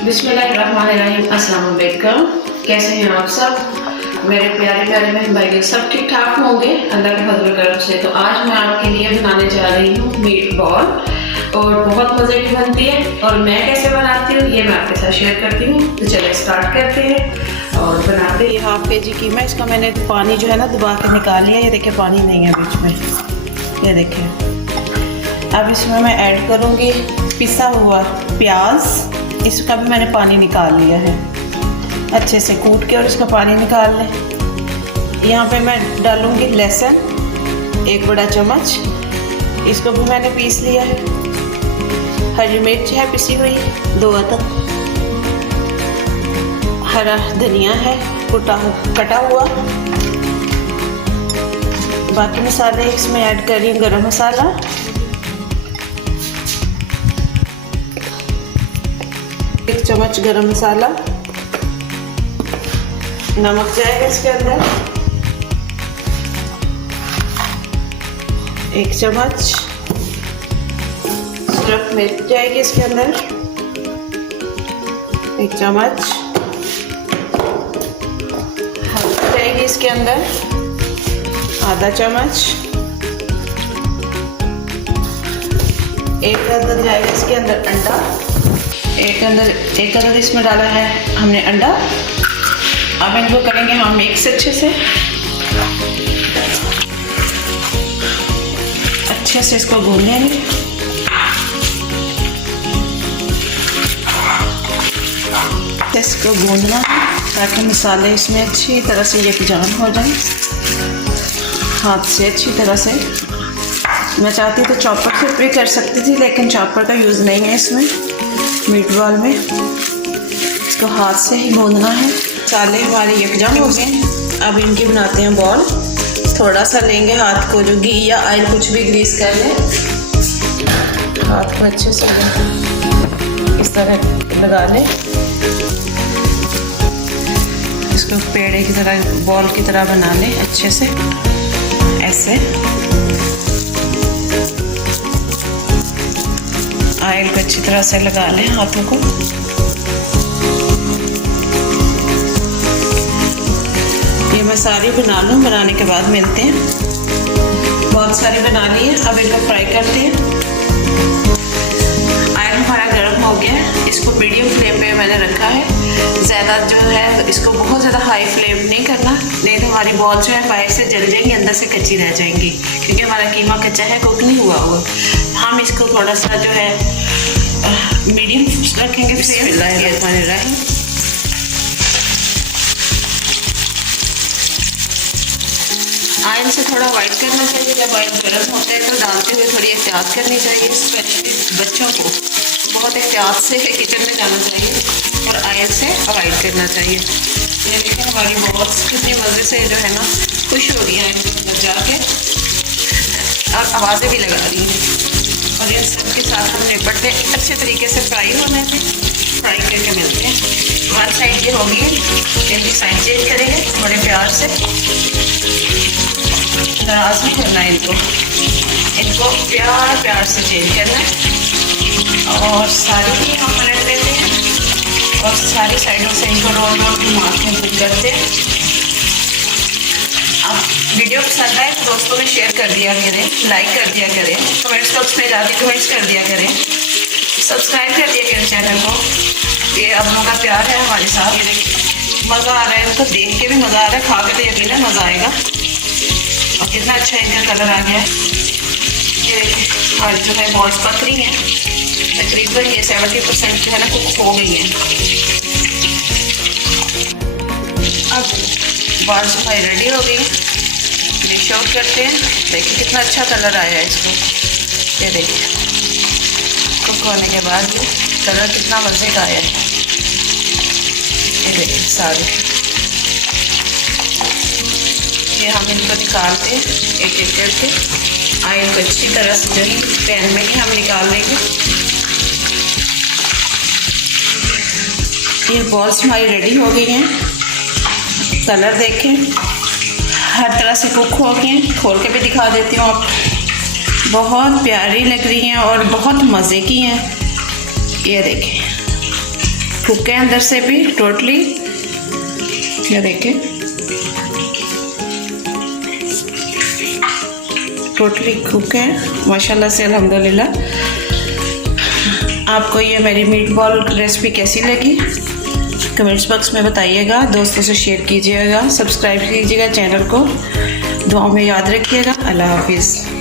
बिस्मिल्लाहिर्रहमानिर्रहीम। अस्सलाम वालेकुम। कैसे हैं आप सब मेरे प्यारे प्यारे बहन भाई? सब ठीक ठाक होंगे अल्लाह के फजल करम से। तो आज मैं आपके लिए बनाने जा रही हूँ मीट बॉल, और बहुत मज़े की बनती है। और मैं कैसे बनाती हूँ ये मैं आपके साथ शेयर करती हूँ। तो चलिए स्टार्ट करते हैं और बनाते हैं। हाफ kg कीमा, इसका मैंने पानी जो है ना दबा के निकाल लिया। ये देखिए पानी नहीं है बीच में, ये देखिए। अब इसमें मैं ऐड करूँगी पिसा हुआ प्याज। इसका भी मैंने पानी निकाल लिया है, अच्छे से कूट के और इसका पानी निकाल लें। यहाँ पे मैं डालूँगी लहसुन 1 बड़ा चम्मच, इसको भी मैंने पीस लिया है। हरी मिर्च है पिसी हुई 2 अदद, हरा धनिया है कटा हुआ। बाकी मसाले इसमें ऐड कर रही हूँ। गरम मसाला, 1 चम्मच गरम मसाला, नमक जाएगा इसके अंदर 1 चम्मच, सिर्फ मिर्च जाएगी इसके अंदर 1 चम्मच, हल्दी जाएगी इसके अंदर आधा चम्मच, 1 अदद जाएगा इसके अंदर अंडा, एक अदद इसमें डाला है हमने अंडा। अब इनको करेंगे हम मिक्स अच्छे से इसको भून लेंगे। इसको भूनना है ताकि मसाले इसमें अच्छी तरह से यकजान हो जाए, हाथ से अच्छी तरह से। मैं चाहती तो चॉपर से भी कर सकती थी, लेकिन चॉपर का यूज़ नहीं है इसमें मीट बॉल में। इसको हाथ से ही भूनना है। मसाले हमारे यकजान हो गए। अब इनकी बनाते हैं बॉल। थोड़ा सा लेंगे हाथ को, जो घी या ऑयल कुछ भी ग्रीस कर लें, हाथ को अच्छे से इस तरह लगा लें। इसको पेड़े की तरह बॉल की तरह बना लें अच्छे से, ऐसे। ऑयल को अच्छी तरह से लगा लें हाथों को। ये मैं सारी बना लूँ, बनाने के बाद मिलते हैं। बहुत सारी बना ली है, अब इनको फ्राई करते हैं। ऑयल हमारा गर्म हो गया है, इसको मीडियम फ्लेम पे मैंने रखा है। ज़्यादा जो है इसको बहुत ज़्यादा हाई फ्लेम नहीं करना, नहीं तो हमारी बॉल जो है बाहर से जल जाएंगी, अंदर से कच्ची रह जाएंगी, क्योंकि हमारा कीमा कच्चा है, कुक नहीं हुआ हुआ। हम इसको थोड़ा सा जो है मीडियम रखेंगे फ्लेम। ऑयल से थोड़ा वाइट करना चाहिए। जब ऑयल गर्म होता है तो डालते हुए थोड़ी एहतियात करनी चाहिए, स्पेशली बच्चों को बहुत एहतियात से किचन में जाना चाहिए और ऑयल से अवॉइड करना चाहिए। ये देखिए हमारी बॉल्स कितनी मज़े से जो है ना खुश हो रही है अंदर जाके, और आवाज़ें भी लगा रही हैं। और इन सब के साथ हम निपट लें। अच्छे तरीके से फ्राई होने थे, फ्राई करके मिलते हैं। 1 साइड की होगी, इनकी साइड चेंज करेंगे बड़े प्यार से। नाराज़ नहीं करना है इनको प्यार से चेंज करना है। और सारी ही हम पलट देते हैं और सारी साइडों से इनको रोल घुमा के कुक करते हैं। अब वीडियो पसंद आए तो दोस्तों में शेयर कर दिया करें, लाइक कर दिया करें, कमेंट्स बॉक्स में जाके कमेंट्स कर दिया करें, सब्सक्राइब कर दिया करें चैनल को। ये आप लोगों का प्यार है हमारे साथ। ये देखिए मज़ा आ रहा है, इनको देख के भी मज़ा आ रहा है, खा के तो यकीनन मज़ा आएगा। और कितना अच्छा इनका कलर आ गया है। ये देखिए हमारी जो है बॉल्स पक रही हैं, तकरीबन ये 70% जो है ना कुक हो गई है। अब बॉल्स हमारी रेडी हो गई, डिश आउट करते हैं। देखिए कितना अच्छा कलर आया है इसको। ये देखिए कुक होने के बाद भी कलर कितना मज़े का आया है। ये देखिए सारे, ये हम इनको निकालते हैं एक करके। ऑयल को अच्छी तरह से जो है पैन में ही हम निकाल लेंगे। ये बॉल्स हमारी रेडी हो गई हैं। कलर देखें, हर तरह से कुक हो गए हैं। खोल के भी दिखा देती हूँ आप, बहुत प्यारी लग रही हैं और बहुत मज़े की हैं। ये देखें कुक है अंदर से भी टोटली। ये देखिए टोटली कुक है माशाल्लाह से, अल्हम्दुलिल्लाह। आपको ये मेरी मीट बॉल रेसिपी कैसी लगी कमेंट्स बॉक्स में बताइएगा, दोस्तों से शेयर कीजिएगा, सब्सक्राइब कीजिएगा चैनल को, दुआओं में याद रखिएगा। अल्लाह हाफिज़।